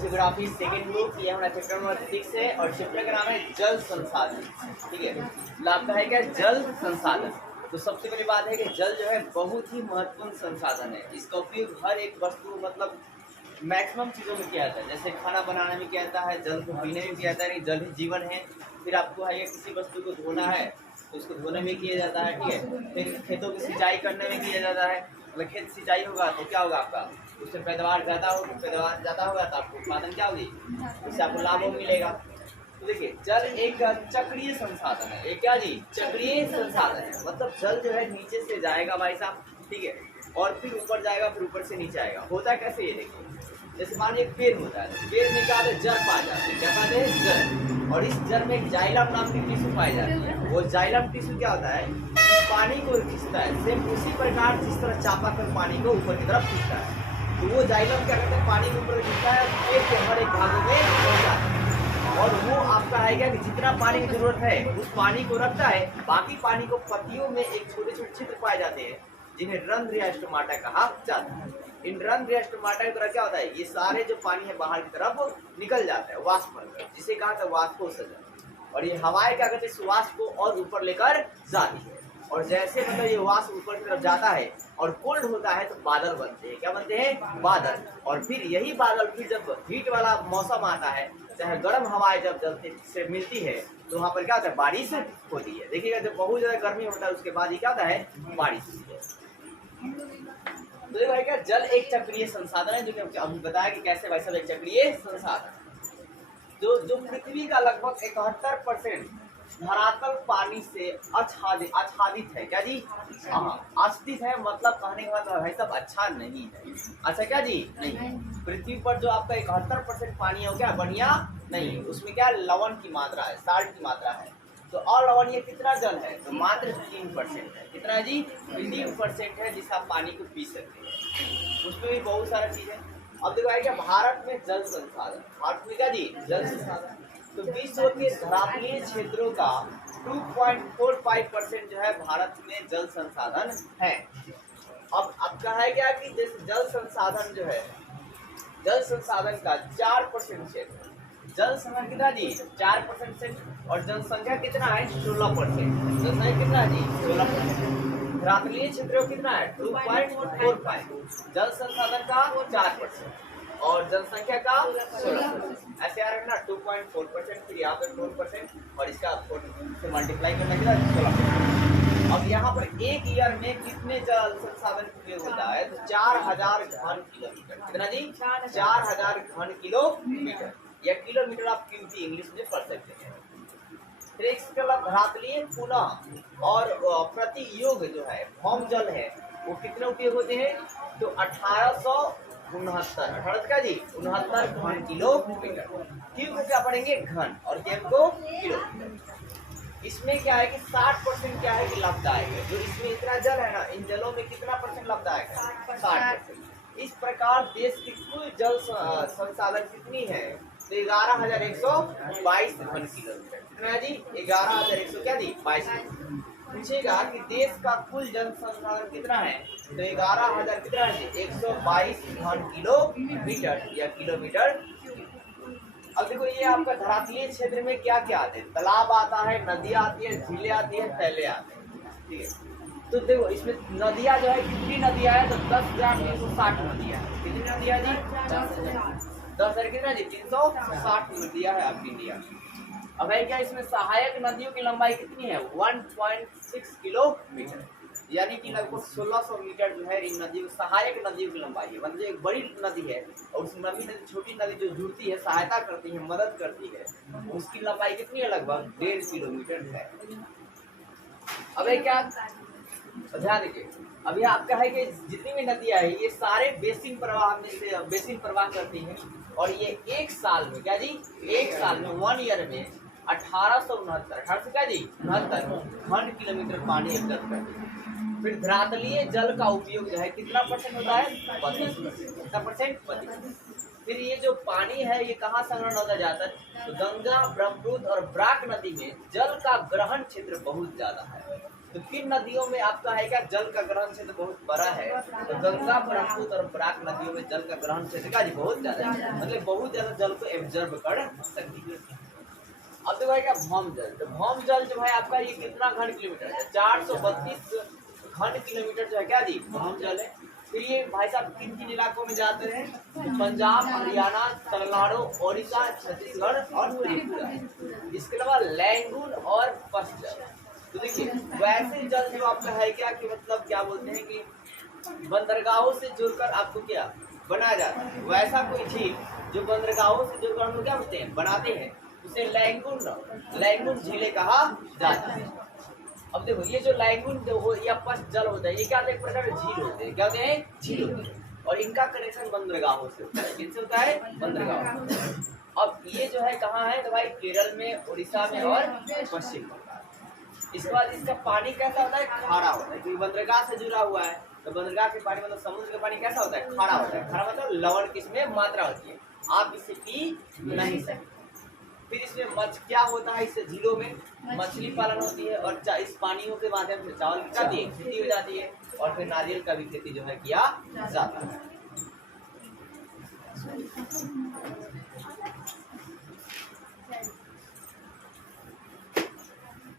Geography second book, ये हमारा chapter number 6 है और चैप्टर का नाम है जल संसाधन। ठीक है, लाभ है क्या? जल संसाधन। तो सबसे पहली बात है कि जल जो है बहुत ही महत्वपूर्ण संसाधन है। इसका उपयोग हर एक वस्तु मतलब मैक्सिमम चीज़ों में किया जाता है। जैसे खाना बनाने में किया जाता है, जल को पीने में किया जाता है, जल ही जीवन है। फिर आपको है किसी वस्तु को धोना है तो उसको धोने में किया जाता है। ठीक है, फिर खेतों की सिंचाई करने में किया जाता है। मतलब खेत सिंचाई होगा तो क्या होगा आपका, उससे पैदावार ज़्यादा होगा, पैदावार ज़्यादा होगा तो आपको उत्पादन क्या होगी, उससे आपको लाभ मिलेगा। तो देखिए जल एक चक्रीय संसाधन है। एक क्या जी? चक्रीय संसाधन है। मतलब जल जो है नीचे से जाएगा भाई साहब, ठीक है, और फिर ऊपर जाएगा, फिर ऊपर से नीचे आएगा। होता कैसे ये देखिए, जैसे मान लीजिए एक पेड़ होता है, पेड़ में क्या होता है? जड़ पाया जाता है। क्या पाते हैं? जड़। और इस जड़ में जाइलम नाम की टिश्यू पाई जाती है। वो जाइलम टिश्यू क्या होता है? पानी को खींचता है। सेम उसी प्रकार जिस तरह चापाकल पानी को ऊपर की तरफ खींचता है, तो वो जाइलम क्या करता है? पानी को ऊपर खींचता है, पेड़ के हर एक भागों में पहुंचाता है। और वो आपका है क्या कि जितना पानी की जरूरत है उस पानी को रखता है। बाकी पानी को पत्तियों में एक छोटे छोटे छिद्र पाए जाते हैं जिन्हें रंध्र या स्टोमाटा कहा जाता है। इन रंध्र या स्टोमाटा की तरह क्या होता है? ये सारे जो पानी है बाहर की तरफ निकल जाता है वाष्प बनकर, जिसे कहा था वाष्पोत्सर्जन। और ये हवाएं क्या करते हैं? इस वाष्प को और ऊपर लेकर जाती है। और जैसे मतलब ये वाष्प ऊपर की तरफ जाता है और कोल्ड होता है तो बादल बनते हैं। क्या बनते हैं? बादल। और फिर यही बादल फिर जब हीट वाला मौसम आता है, चाहे गर्म हवाएं जब जलते से मिलती है तो वहाँ पर क्या होता है? बारिश होती है। देखिएगा जब बहुत ज्यादा गर्मी होता है उसके बाद ही क्या होता है? बारिश होती है। तो ये भाई क्या, जल एक चक्रीय संसाधन है, जो कि अभी बताया कि कैसे भाई साहब एक चक्रीय संसाधन। जो पृथ्वी का लगभग 71% धरातल पानी से आच्छादित है। क्या जी? हाँ, आच्छादित है। मतलब कहने का मतलब भाई साहब अच्छा नहीं है। अच्छा क्या जी? नहीं। पृथ्वी पर जो आपका 71% पानी है वो क्या बढ़िया नहीं है। उसमें क्या लवण की मात्रा है, साल्ट की मात्रा है। तो अलवणीय कितना जल है? तो मात्र 3% है। कितना है जी? 3% है जिससे आप पानी को पी सकते हैं। उसमें भी बहुत सारा चीज है। अब देखो क्या, भारत में जल संसाधन, भारत में क्या जी? जल संसाधन। तो विश्व के धरातलीय क्षेत्रों का 2.45% जो है भारत में जल संसाधन है। अब आपका है क्या कि जैसे जल संसाधन जो है, जल संसाधन का 4% क्षेत्र, जल संसाधन कितना जी? 4%। और जनसंख्या कितना है? 16%। जनसंख्या कितना जी? 16%। धरातलीय क्षेत्र कितना है? 2.45। जल संसाधन का 4% और जनसंख्या का 16%। ऐसे आ रहा है ना, 2.4%, फिर यहाँ पर 4% और इसका 4 से मल्टीप्लाई करना कितना? 16%। अब यहाँ पर एक ईयर में कितने जल संसाधन उपयोग होता है? तो 4000 घन किलोमीटर। कितना जी? 4000 घन किलोमीटर, या किलोमीटर आप क्यूबी इंग्लिश में पढ़ सकते हैं। फिर इसके बाद धरातलीय पुनः और प्रति योग जो है भौम जल है वो कितने उपयोग होते हैं? तो 1869 का जी 69 घन किलोमीटर। क्यूब को क्या पढ़ेंगे? घन, और केम को किलोमीटर। इसमें क्या है कि 60% क्या है कि लाभदायक है। जो इसमें इतना जल है ना, इन जलों में कितना परसेंट लाभदायक है? 60%। इस प्रकार देश की कुल जल संसाधन कितनी है? तो 11,122 घन किलोमीटर। कितना है जी? 11,100 क्या जी? 22। पूछेगा कि देश का कुल जल संसाधन कितना है? तो 11,000 कितना है जी? 122 घन किलोमीटर या किलोमीटर। अब देखो ये आपका धरातलीय क्षेत्र में क्या क्या आते हैं? तालाब आता है, नदियाँ आती है, झीलें आती है, तैले आते हैं। ठीक है, तो देखो इसमें नदियाँ जो है, कितनी नदियाँ है? तो 10,360 नदियाँ। कितनी नदियाँ जी? 10,000 कितना जी? 360 नदियाँ है आपकी इंडिया में। अब है क्या, इसमें सहायक नदियों की लंबाई कितनी है? 1.6 किलोमीटर, यानी कि लगभग 1600 मीटर जो है इन नदियों, सहायक नदियों की लंबाई है। मतलब एक बड़ी नदी है और उस नदी में छोटी नदी जो जुड़ती है, सहायता करती है, मदद करती है, उसकी लंबाई कितनी है? लगभग 1.5 किलोमीटर है। अब है क्या, ध्यान देखिए, अभी आपका है कि जितनी भी नदियां है ये सारे बेसिन प्रवाह में से बेसिन प्रवाह करती हैं। और ये एक साल में क्या जी? एक साल में 1 ईयर में 1869 क्या जी? 69 घन किलोमीटर पानी एकत्र करती है। फिर धरातलीय जल का उपयोग जो है कितना परसेंट होता है? 25%। कितना परसेंट? 25%। फिर ये जो पानी है ये कहाँ संग्रहण होता जाता है? तो गंगा, ब्रह्मपुत्र और ब्राक नदी में जल का ग्रहण क्षेत्र बहुत ज्यादा है। तो किन नदियों में आपका है क्या जल का ग्रहण क्षेत्र बहुत बड़ा है? तो गंगा, ब्रह्मपुत्र और बराक नदियों में जल का ग्रहण क्षेत्र का बहुत ज्यादा है, मतलब बहुत ज्यादा जल को एब्जॉर्ब कर सकती है। अब देखो क्या भौम जल, तो भौम जल जो है आपका ये कितना घन किलोमीटर है? 432 घन किलोमीटर जो है क्या जी भौम जल है। फिर ये भाई साहब किन किन इलाकों में जाते हैं? पंजाब, हरियाणा, तमिलनाडु, ओडिशा, छत्तीसगढ़ और त्रिपुरा। इसके अलावा लैंगून और पश्चिम। तो देखिए वैसे जल जो आपका है क्या कि मतलब क्या बोलते हैं कि बंदरगाहों से जुड़कर आपको क्या बनाया जाता है, वैसा कोई झील जो बंदरगाहों से जुड़कर हम लोग क्या बोलते हैं बनाते हैं, उसे लैंगून झीलें कहा जाता है। अब देखो ये जो लैंगून जो हो या पश्च जल होता है, ये क्या होता है? एक प्रकार के झील होते हैं। क्या होते हैं? झील होते हैं। और इनका कनेक्शन बंदरगाहों से होता है। किनसे होता है? बंदरगाहों से। अब ये जो है कहाँ है? तो भाई केरल में, उड़ीसा में और पश्चिम बंगाल। इसके बाद इसका पानी कैसा होता है? खारा होता है, क्योंकि बंदरगाह से जुड़ा हुआ है। तो बंदरगाह के पानी मतलब समुद्र का पानी कैसा होता है? खारा होता है। खारा मतलब लवण की इसमें मात्रा होती है, आप इसे पी नहीं सकते। फिर इसमें क्या होता है? इससे झीलों में मछली पालन होती है और इस पानियों के माध्यम से चावल की खेती हो जाती है और फिर नारियल का भी खेती जो है किया जाता है।